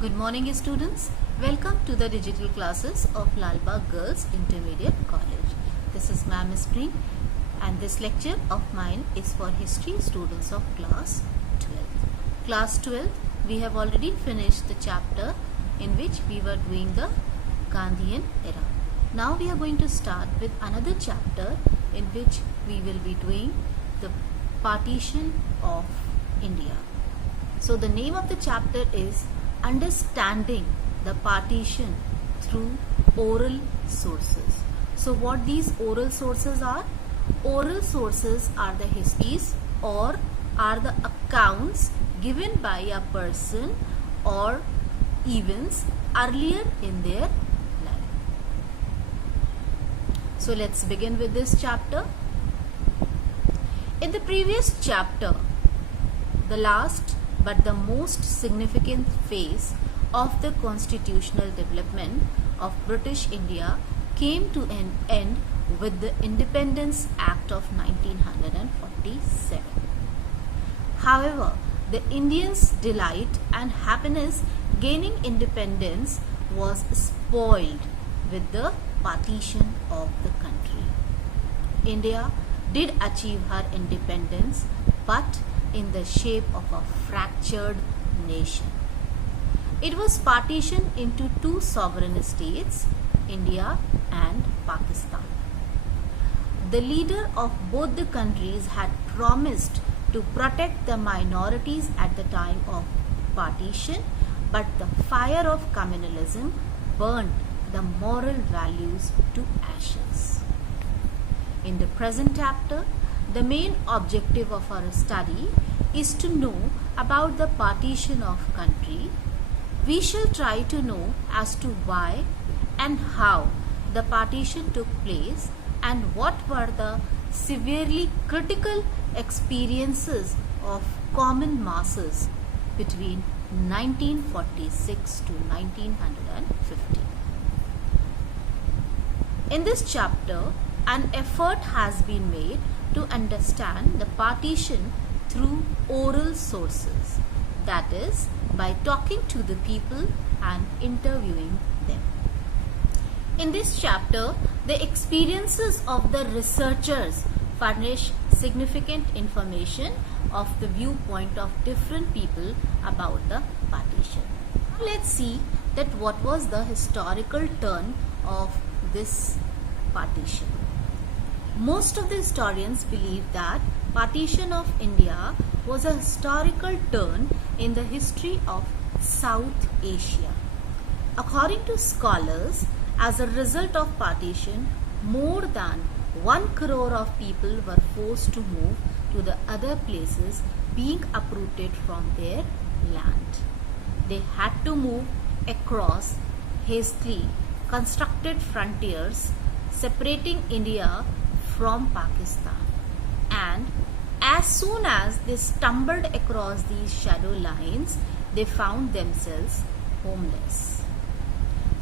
Good morning students. Welcome to the digital classes of Lalbagh Girls Intermediate College. This is Ma'am Spring and this lecture of mine is for history students of class 12th. Class 12th, we have already finished the chapter in which we were doing the Gandhian era. Now we are going to start with another chapter in which we will be doing the partition of India. So the name of the chapter is Understanding the Partition through Oral Sources. So what these oral sources are? Oral sources are the histories or are the accounts given by a person or events earlier in their life. So let's begin with this chapter. In the previous chapter, the last but the most significant phase of the constitutional development of British India came to an end with the Independence Act of 1947. However, the Indians' delight and happiness gaining independence was spoiled with the partition of the country. India did achieve her independence, but in the shape of a fractured nation. It was partitioned into two sovereign states, India and Pakistan. The leader of both the countries had promised to protect the minorities at the time of partition, but the fire of communalism burnt the moral values to ashes. In the present chapter, the main objective of our study is to know about the partition of country. We shall try to know as to why and how the partition took place and what were the severely critical experiences of common masses between 1946 to 1950. In this chapter, an effort has been made to understand the partition through oral sources, that is, by talking to the people and interviewing them. In this chapter, the experiences of the researchers furnish significant information of the viewpoint of different people about the partition. Let's see that what was the historical turn of this partition. Most of the historians believe that partition of India was a historical turn in the history of South Asia. According to scholars, as a result of partition, more than 1 crore of people were forced to move to the other places, being uprooted from their land. They had to move across hastily constructed frontiers separating India from Pakistan, and as soon as they stumbled across these shadow lines, they found themselves homeless.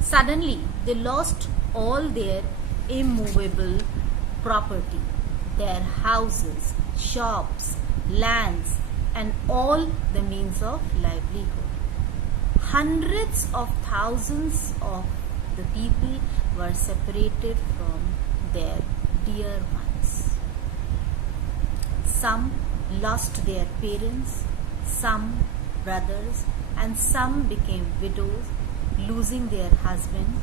Suddenly, they lost all their immovable property, their houses, shops, lands, and all the means of livelihood. Hundreds of thousands of the people were separated from their dear ones. Some lost their parents, some brothers, and some became widows, losing their husband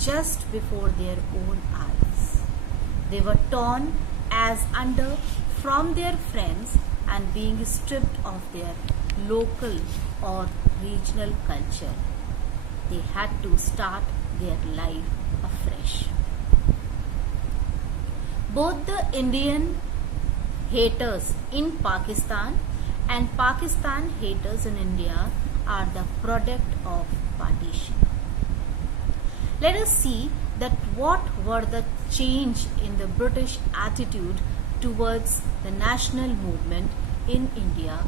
just before their own eyes. They were torn as under from their friends and being stripped of their local or regional culture. They had to start their life afresh. Both the Indian haters in Pakistan and Pakistan haters in India are the product of partition. Let us see that what were the change in the British attitude towards the national movement in India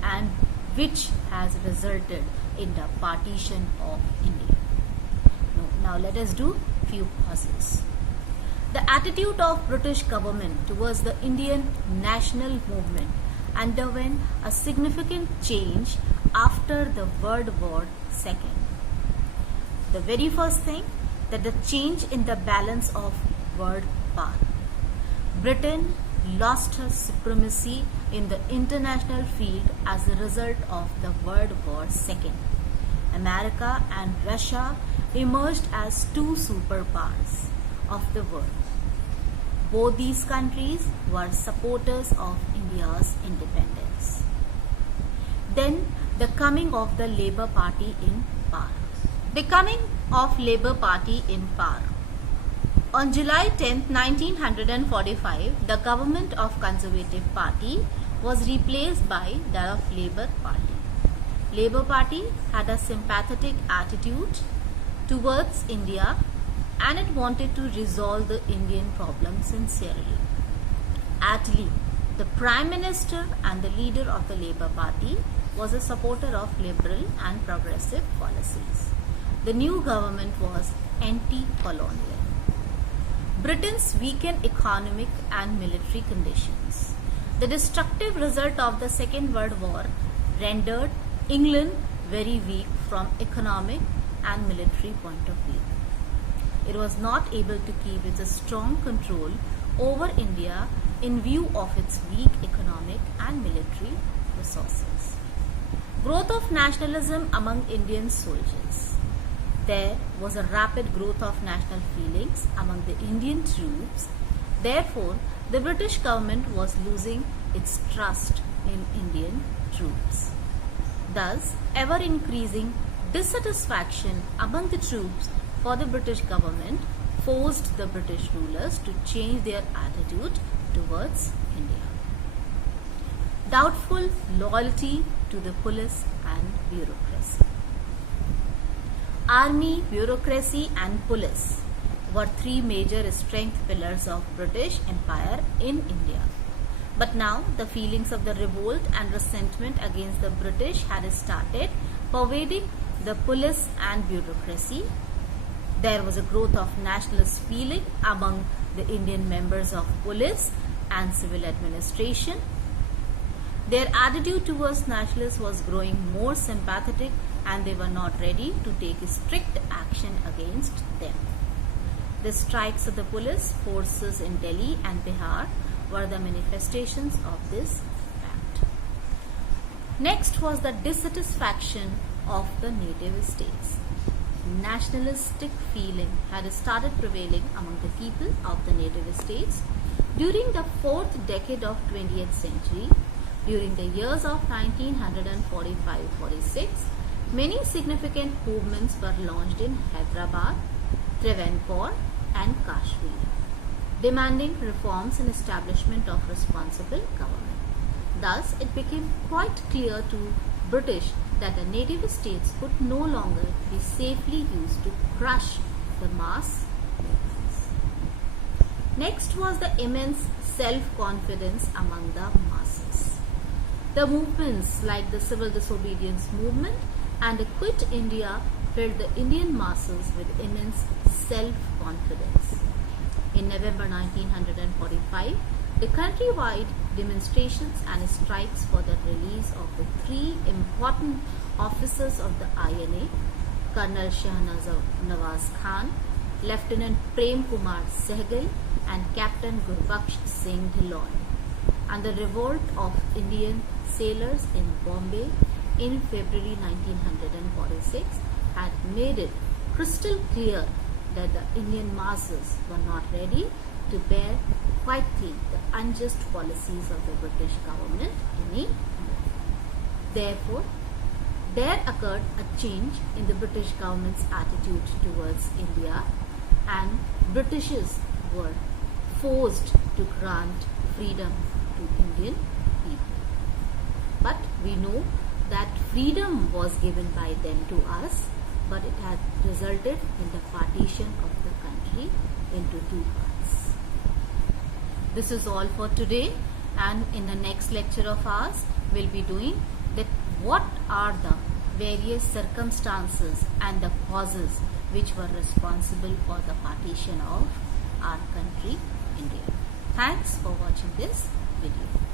and which has resulted in the partition of India. Now let us do few pauses. The attitude of British government towards the Indian national movement underwent a significant change after the World War II. The very first thing, that the change in the balance of world power. Britain lost her supremacy in the international field as a result of the World War II. America and Russia emerged as two superpowers of the world. Both these countries were supporters of India's independence. Then the coming of the Labour Party in power. The coming of Labour Party in power. On July 10, 1945, the government of Conservative Party was replaced by that of Labour Party. Labour Party had a sympathetic attitude towards India and it wanted to resolve the Indian problem sincerely. Attlee, the Prime Minister and the leader of the Labour Party, was a supporter of liberal and progressive policies. The new government was anti-colonial. Britain's weakened economic and military conditions. The destructive result of the Second World War rendered England very weak from economic and military point of view. It was not able to keep its strong control over India in view of its weak economic and military resources. Growth of nationalism among Indian soldiers. There was a rapid growth of national feelings among the Indian troops. Therefore, the British government was losing its trust in Indian troops. Thus, ever increasing dissatisfaction among the troops for the British government forced the British rulers to change their attitude towards India. Doubtful loyalty to the police and bureaucracy. Army, bureaucracy and police were three major strength pillars of British Empire in India. But now the feelings of the revolt and resentment against the British had started pervading the police and bureaucracy. There was a growth of nationalist feeling among the Indian members of police and civil administration. Their attitude towards nationalists was growing more sympathetic and they were not ready to take strict action against them. The strikes of the police forces in Delhi and Bihar were the manifestations of this fact. Next was the dissatisfaction of the native states. Nationalistic feeling had started prevailing among the people of the native states during the fourth decade of 20th century. During the years of 1945-46, many significant movements were launched in Hyderabad, Travancore and Kashmir, demanding reforms and establishment of responsible government. Thus, it became quite clear to British that the native states could no longer be safely used to crush the mass movements. Next was the immense self-confidence among the masses. The movements like the civil disobedience movement and the Quit India filled the Indian masses with immense self-confidence. In November 1945, the countrywide demonstrations and strikes for the release of the three important officers of the INA, Colonel Shahnawaz Khan, Lieutenant Prem Kumar Sehgal and Captain Gurbaksh Singh Dhillon, and the revolt of Indian sailors in Bombay in February 1946 had made it crystal clear that the Indian masses were not ready to bear quietly the unjust policies of the British government anymore. Therefore, there occurred a change in the British government's attitude towards India and Britishers were forced to grant freedom to Indian people. But we know that freedom was given by them to us, but it had resulted in the partition of the country into two parts. This is all for today, and in the next lecture of ours, we'll be doing that what are the various circumstances and the causes which were responsible for the partition of our country, India. Thanks for watching this video.